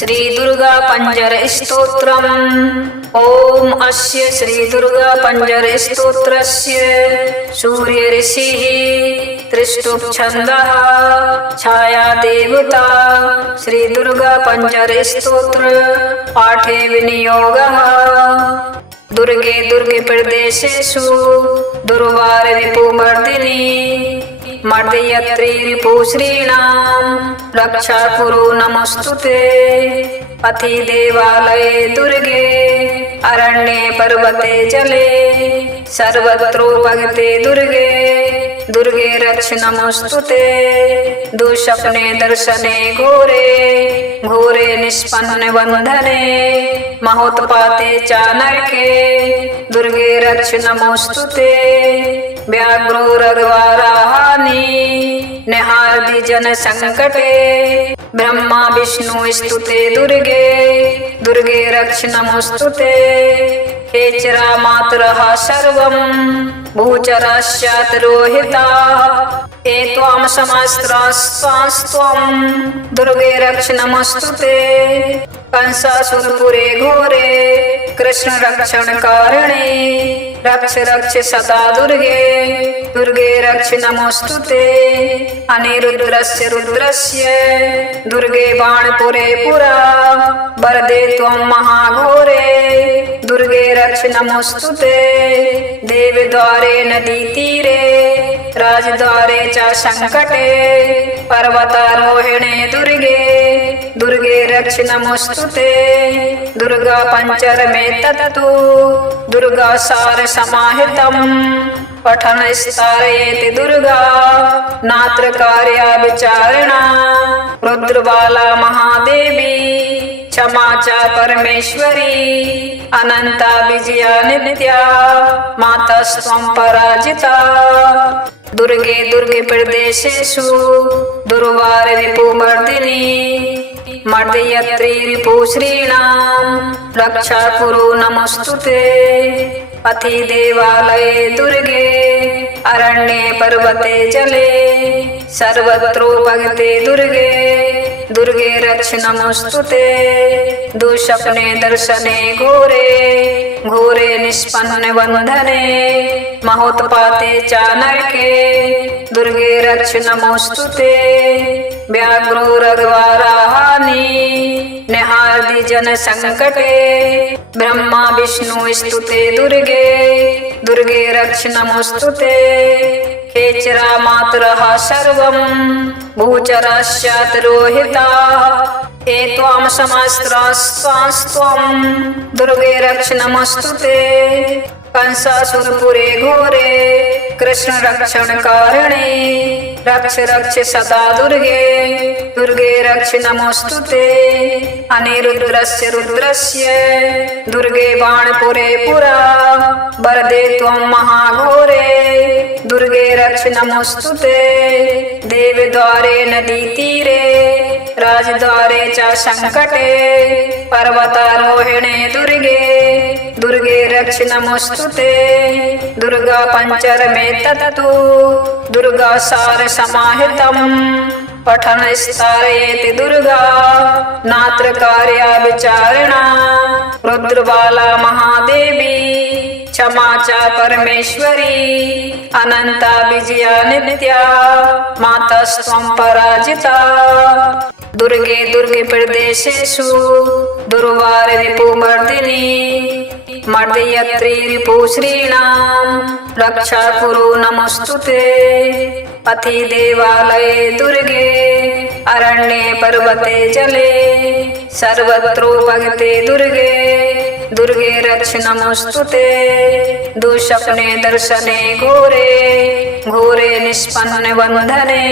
श्री दुर्गा पंजर स्तोत्रम्। ओम अस्य श्री दुर्गा पंजर स्तोत्रस्य सूर्य ऋषिः त्रिष्टुप् छन्दः छाया देवता। श्री दुर्गा पंजर स्तोत्र पाठे विनियोगः। दुर्गे दुर्गे प्रदेशेषु दुर्वार रिपुमर्दिनी मर्दयत्री रिपुश्रीणां रक्षा कुरु नमस्तुते। पथि देवालये दुर्गे अरण्ये पर्वते जले सर्वत्रोपगते दुर्गे दुर्गे रक्ष नमस्तुते। दुःस्वप्ने दर्शने घोरे घोरे निष्पन्न बंधने महोत्पाते चानरके दुर्गे रक्ष नमोस्तुते। व्याघ्रो रघवाराहानि निहार्दि जन संकटे ब्रह्मा विष्णु स्तुते दुर्गे दुर्गे रक्ष नमोस्तुते। खेचरा मातरः सर्वं भूचराश्चात् रोहिता एत्वां समस्त्रास्त्वां दुर्गे रक्ष नमस्तुते। कंसासुरपुरे घोरे कृष्ण रक्षण कारणे रक्ष रक्ष सदा दुर्गे दुर्गे रक्ष नमोस्तुते। अनिरुद्रस्य रुद्रस्य दुर्गे बाणपुरे पुरा वरदे त्वं महाघोरे दुर्गे रक्ष नमोस्तुते। देवद्वारे नदी तीरे राजद्वारे च संकटे पर्वतारोहिणे दुर्गे दुर्गे रक्ष नमोस्तुते। दुर्गा पंचरमे तत्तु दुर्गा सार समाहितम् पठन स्तरयेति दुर्गा नात्र कार्या विचारणा। रुद्रबाला महादेवी क्षमा च परमेश्वरी अनंता विजया नित्या मातस्त्वं पराजिता। दुर्गे दुर्गे प्रदेशेषु दुर्वार रिपुमर्दिनी मर्दयत्री रिपुश्रीणां रक्षा कुरु नमस्तुते। पथि देवालये दुर्गे अरण्ये पर्वते जले सर्वत्रोपगते दुर्गे दुर्गे रक्ष नमोस्तुते। दुःस्वप्ने दर्शने घोरे घोरे निष्पन्न बंधने महोत्पाते चानरके दुर्गे रक्ष नमोस्तुते। व्याघ्रो रघवाराहानि निहार्दि जन संकटे ब्रह्मा विष्णु स्तुते दुर्गे दुर्गे रक्ष नमोस्तुते। खेचरा मातरः सर्वं भूचराश्चात् रोहिता एत्वां समस्त्रास्त्वां दुर्गे रक्ष नमस्तुते। कंसासुरपुरे घोरे कृष्ण रक्षण कारणे रक्ष रक्ष सदा दुर्गे दुर्गे रक्ष नमोस्तुते। अनिरुद्रस्य रुद्रस्य दुर्गे बाणपुरे पुरा वरदे त्वं महाघोरे दुर्गे रक्ष नमोस्तुते। देवद्वारे नदी तीरे राजद्वारे च संकटे पर्वतारोहिणे दुर्गे दुर्गे रक्ष नमोस्तुते। दुर्गा पंचरमे तत्तु दुर्गा सार समाहितम् पठन स्तरयेति दुर्गा नात्र कार्या विचारणा। रुद्रबाला महादेवी क्षमा च परमेश्वरी अनंता विजया नित्या मातस्त्वं पराजिता। दुर्गे दुर्गे प्रदेशेषु दुर्वार रिपुमर्दिनी मर्दयत्री रिपुश्रीणां रक्षा कुरु नमस्तुते। पथि देवालये दुर्गे अरण्ये पर्वते जले सर्वत्रोपगते दुर्गे दुर्गे रक्ष नमोस्तुते। दुःस्वप्ने दर्शने घोरे घोरे निष्पन्न बंधने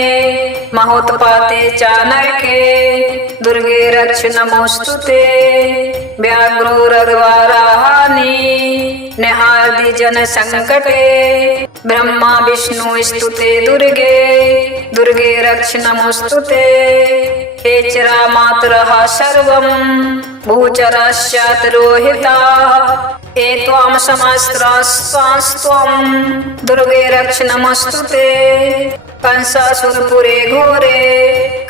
महोत्पाते चानरके दुर्गे रक्ष नमोस्तुते। व्याघ्रो रघवाराहानि निहार्दि जन संकटे ब्रह्मा विष्णु स्तुते दुर्गे दुर्गे रक्ष नमोस्तुते। खेचरा मातरः सर्वं भूचराश्चात् रोहिता एत्वां समस्त्रास्त्वां दुर्गे रक्ष नमस्तुते। कंसासुरपुरे घोरे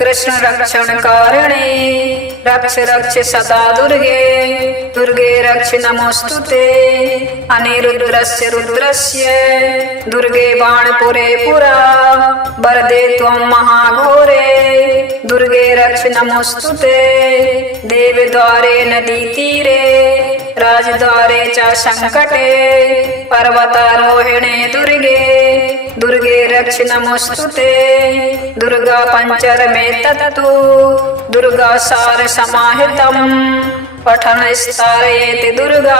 कृष्ण रक्षण कारिणे रक्ष रक्ष सदा दुर्गे दुर्गे रक्ष नमोस्तुते अनिरुद्रस्य रुद्रस्य दुर्गे बाणपुरे पुरा वरदे त्वं महाघोरे दुर्गे रक्ष नमोस्तुते देवद्वारे नदी तीरे राजद्वारे च संकटे पर्वतारोहिणे दुर्गे दुर्गे रक्ष नमोस्तुते दुर्गा पंचरमे तत्तु दुर्गा सार समाहितम् पठन स्तरेति दुर्गा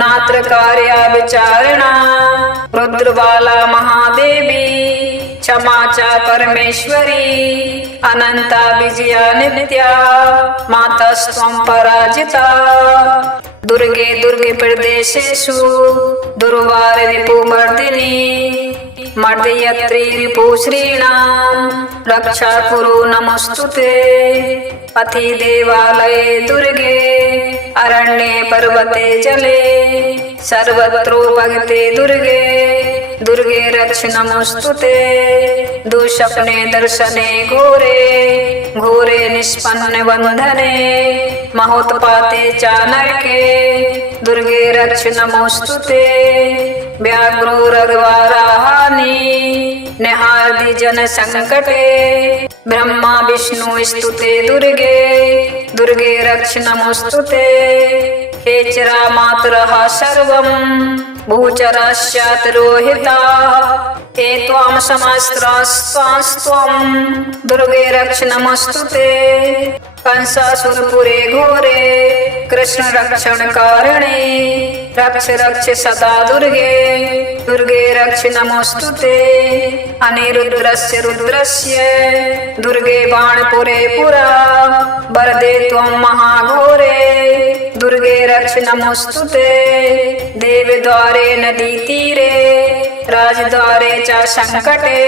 नात्र कार्या विचारणा रुद्रबाला महादेवी क्षमा च परमेश्वरी अनंता विजया नित्या मातस्त्वं पराजिता दुर्गे दुर्गे प्रदेशेषु दुर्वार रिपुमर्दिनी मर्दयत्री रिपुश्रीणां रक्षा कुरु नमोस्तुते पथि देवालये दुर्गे अरण्ये पर्वते जले सर्वत्रोपगते दुर्गे दुर्गे रक्ष नमोस्तुते दुःस्वप्ने दर्शने घोरे घोरे निष्पन्न बंधने महोत्पाते च नरके दुर्गे रक्ष नमोस्तुते व्याघ्रोरगवाराहानि निहारदि जन संकटे ब्रह्मा विष्णु स्तुते दुर्गे दुर्गे रक्ष नमोस्तुते खेचरा मातरः सर्वं भूचराश्चात् रोहिता हे त्वां समस्त्रास्त्वां दुर्गे रक्ष नमोस्तुते कंसासुरपुरे घोरे कृष्ण रक्षण कारिणे रक्ष रक्ष सदा दुर्गे दुर्गे रक्ष नमोस्तुते अनिरुद्रस्य रुद्रस्य दुर्गे बाणपुरे पुरा वरदे त्वं महाघोरे दुर्गे रक्ष नमोस्तुते देवद्वारे नदी तीरे राजद्वारे च संकटे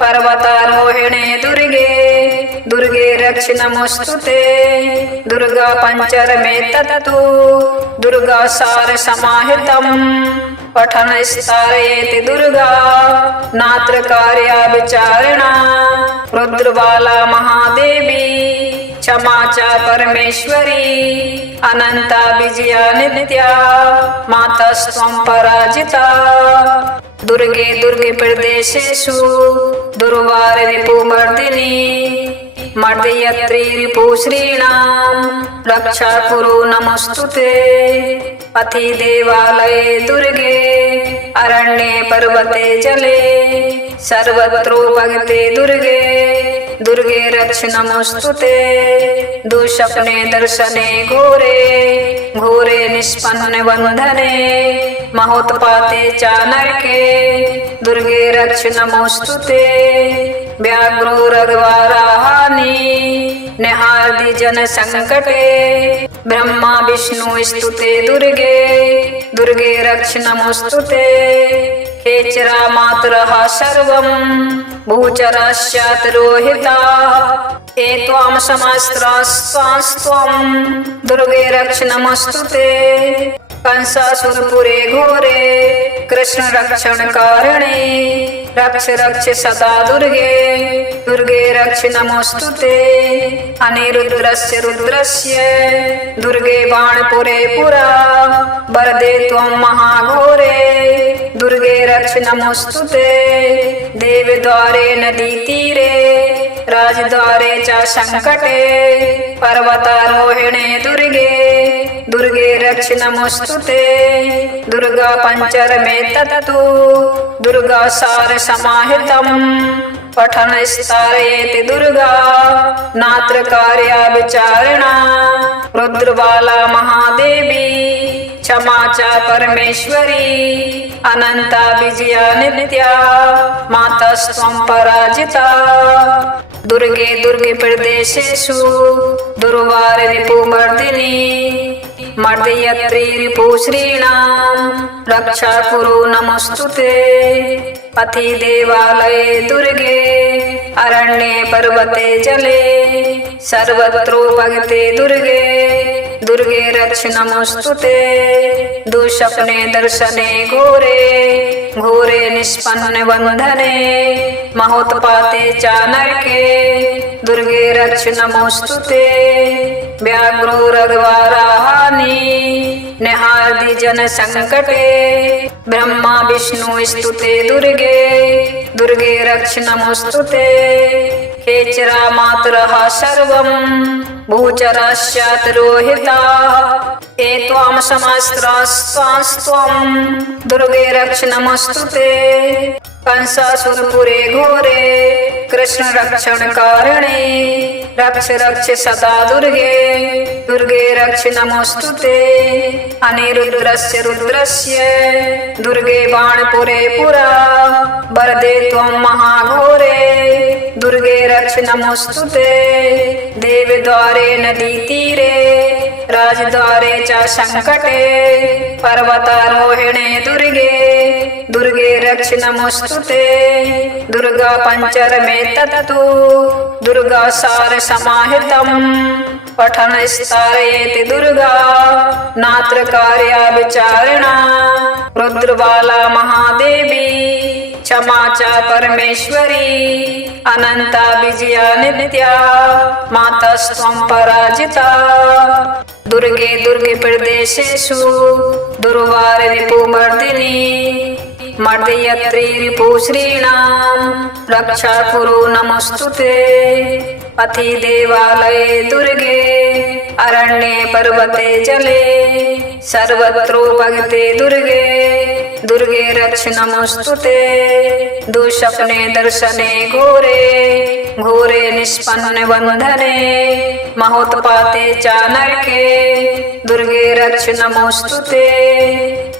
पर्वतारोहिणे दुर्गे दुर्गे रक्ष नमोस्तुते दुर्गा पंचरमे तत्तु दुर्गा सार समाहितम् पठन स्तरेति दुर्गा नात्र कार्या विचारणा रुद्रबाला महादेवी क्षमा च परमेश्वरी अनंता विजया नित्या मातस्त्वं पराजिता दुर्गे दुर्गे प्रदेशेषु दुर्वार रिपुमर्दिनी मर्दयत्री रिपुश्रीणां रक्षा कुरु नमोस्तुते पथि देवालये दुर्गे अरण्ये पर्वते जले सर्वत्रोपगते दुर्गे दुर्गे रक्ष नमोस्तुते दुःस्वप्ने दर्शने घोरे घोरे निष्पन्न बंधने महोत्पाते च नरके दुर्गे रक्ष नमोस्तुते व्याघ्रोरगवाराहानि निहारदि जन संकटे ब्रह्मा विष्णु स्तुते दुर्गे दुर्गे रक्ष नमोस्तुते खेचरा मातरः सर्वं भूचराश्चात् रोहिता हे त्वां समस्त्रास्त्वां दुर्गे रक्ष नमोस्तुते कंसासुरपुरे घोरे कृष्ण रक्षण कारिणे रक्ष रक्ष सदा दुर्गे दुर्गे रक्ष नमोस्तुते अनिरुद्रस्य रुद्रस्य दुर्गे बाणपुरे पुरा वरदे त्वं महाघोरे दुर्गे रक्ष नमोस्तुते देवद्वारे नदी तीरे राजद्वारे च संकटे पर्वतारोहिणे दुर्गे दुर्गे रक्ष नमोस्तुते दुर्गा पंचरमे तत्तु दुर्गा सार समाहितम् पठन स्तरेति दुर्गा नात्र कार्या विचारणा रुद्रबाला महादेवी क्षमा च परमेश्वरी अनंता विजया नित्या मातस्त्वं पराजिता दुर्गे दुर्गे प्रदेशेषु दुर्वार रिपुमर्दिनी मर्दयत्री रिपुश्रीणां रक्षा कुरु नमोस्तुते पथि देवालये दुर्गे अरण्ये पर्वते जले सर्वत्रोपगते दुर्गे दुर्गे रक्ष नमोस्तुते दुःस्वप्ने दर्शने घोरे घोरे निष्पन्न बंधने महोत्पाते च नरके दुर्गे रक्ष नमोस्तुते। व्याघ्रो रघ्वाराहानि निहारदि जन संकटे। ब्रह्मा विष्णु स्तुते दुर्गे, दुर्गे रक्ष नमोस्तुते। खेचरा मातरः सर्वं भूचरास्यात् रोहिता। एत्वां समस्त्रास्त्वां दुर्गे रक्ष नमोस्तुते। कंसासुरपुरे घोरे कृष्ण रक्षण कारिणे। रक्ष रक्ष सदा दुर्गे, दुर्गे रक्ष नमोस्तुते। अनिरुद्रस्य रुद्रस्य दुर्गे बाणपुरे पुरा। वरदे त्वं महाघोरे, दुर्गे रक्ष नमोस्तुते। देवद्वारे नदी तीरे, राजद्वारे च संकटे। पर्वतारोहिणे दुर्गे, दुर्गे रक्ष नमोस्तुते। दुर्गा पंचरमे तत्तु, दुर्गा सार समाहितम्। पठन स्तरयेति दुर्गा नात्र कार्या विचारिणा। रुद्रबाला महादेवी क्षमा च परमेश्वरी। अनंता विजया नित्या मातस्त्वं पराजिता। दुर्गे दुर्गे प्रदेशेषु दुर्वार रिपुमर्दिनी। मर्दयत्री रिपुश्रीणां रक्षा कुरु नमोस्तुते। अति देवालये दुर्गे अरण्ये पर्वते जले। सर्वत्रोपगते दुर्गे, दुर्गे रक्ष नमोस्तुते। दुःस्वप्ने दर्शने घोरे, घोरे निष्पन्न बंधने। महोत्पाते च नरके, दुर्गे रक्ष नमोस्तुते।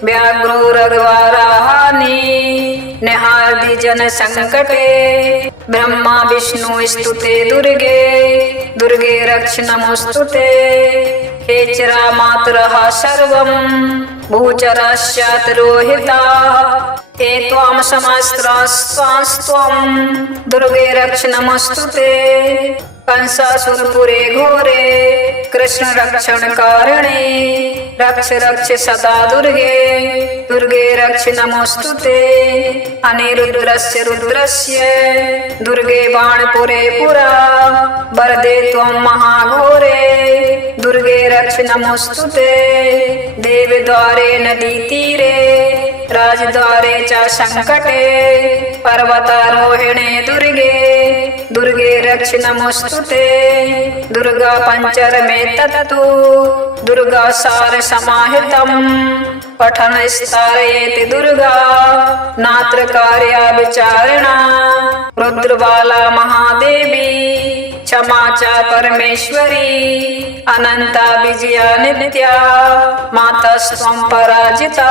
व्याघ्रो रघ्वाराहानि निहारदि जन संकटे। ब्रह्मा विष्णु स्तुते दुर्गे, दुर्गे रक्ष नमोस्तुते। खेचरा मातरः सर्वं भूचरास्यात् रोहिता। एत्वां समस्त्रास्त्वां दुर्गे रक्ष नमोस्तुते। कंसासुरपुरे घोरे कृष्ण रक्षण कारिणे। रक्ष रक्ष सदा दुर्गे, दुर्गे रक्ष नमोस्तुते। अनिरुद्रस्य रुद्रस्य दुर्गे बाणपुरे पुरा। वरदे त्वं महाघोरे, दुर्गे रक्ष नमोस्तुते। देवद्वारे नदी तीरे, राजद्वारे च संकटे। पर्वतारोहिणे दुर्गे, दुर्गे रक्ष नमोस्तुते। दुर्गा पंचरमे तत्तु, दुर्गा सार समाहितम्। पठन स्तरयेति दुर्गा नात्र कार्या विचारिणा। रुद्रबाला महादेवी क्षमा च परमेश्वरी। अनंता विजया नित्या मातस्त्वं पराजिता।